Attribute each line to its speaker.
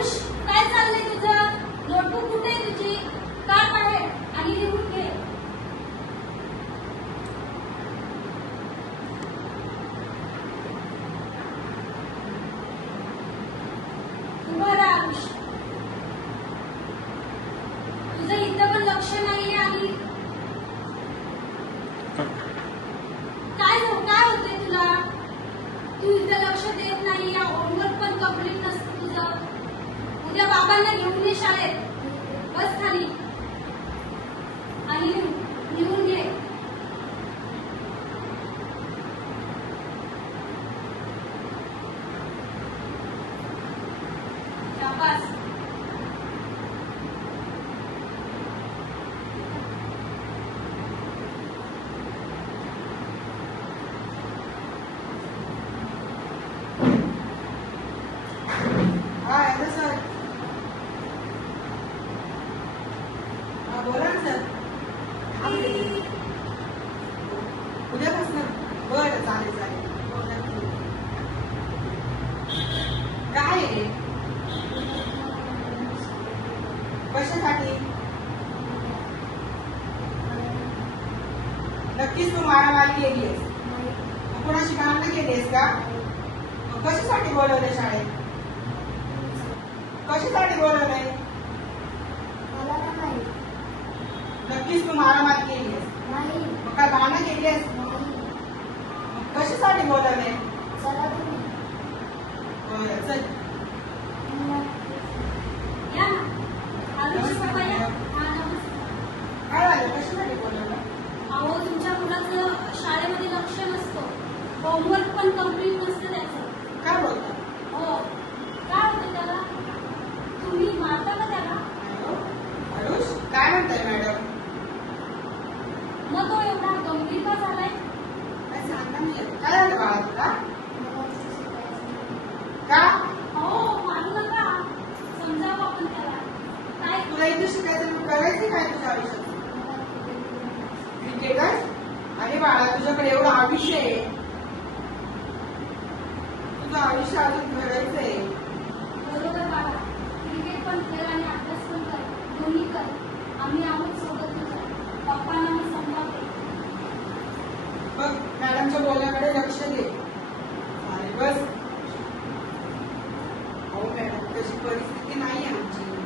Speaker 1: खुश काय चाललंय तुझं? नोटबुक कुठे तुझी? काढ बाहेर आणि लिहून घे. उभा राहा बाबांना घेऊन ये शाळेत. बस खाली. आणि लिहून लिहून घे शाबास
Speaker 2: हा हॅलो सर हा बोला ना सर उद्यापासून. बरं चालेल चालेल. नक्की. काय आहे? कशासाठी नक्कीच तू मारामारी केली आहेस
Speaker 3: मग
Speaker 2: कोणाशी भांडणं केली आहेस का कशासाठी बोलवलं शाळेत? कशासाठी बोलवलंय? नक्कीच तू मारामारी केली.
Speaker 3: मग
Speaker 2: काय भांडणं केली आहेस? कशासाठी बोलवलंय
Speaker 3: चला
Speaker 2: काय झालं? कशासाठी बोलवलं?
Speaker 1: अहो तुमच्या मुलाचं शाळेमध्ये लक्ष नसतं. होमवर्क पण कंप्लीट नसतं त्याचं.
Speaker 2: काय बोलता करायचे काय तुझ्या आयुष्यात. क्रिकेटर अरे बाळा तुझ्याकडे एवढं आयुष्य आहे. तुझं आयुष्य अजून घडायचंय
Speaker 1: बरोबर बाळा. पण अभ्यास पण कर. दोन्ही कर. आम्ही आहोत सोबत तुझ्या. पप्पांना
Speaker 2: बघ मॅडमच्या बोलण्याकडे लक्ष दे. अरे बस. हो मॅडम तशी परिस्थिती नाही आमची.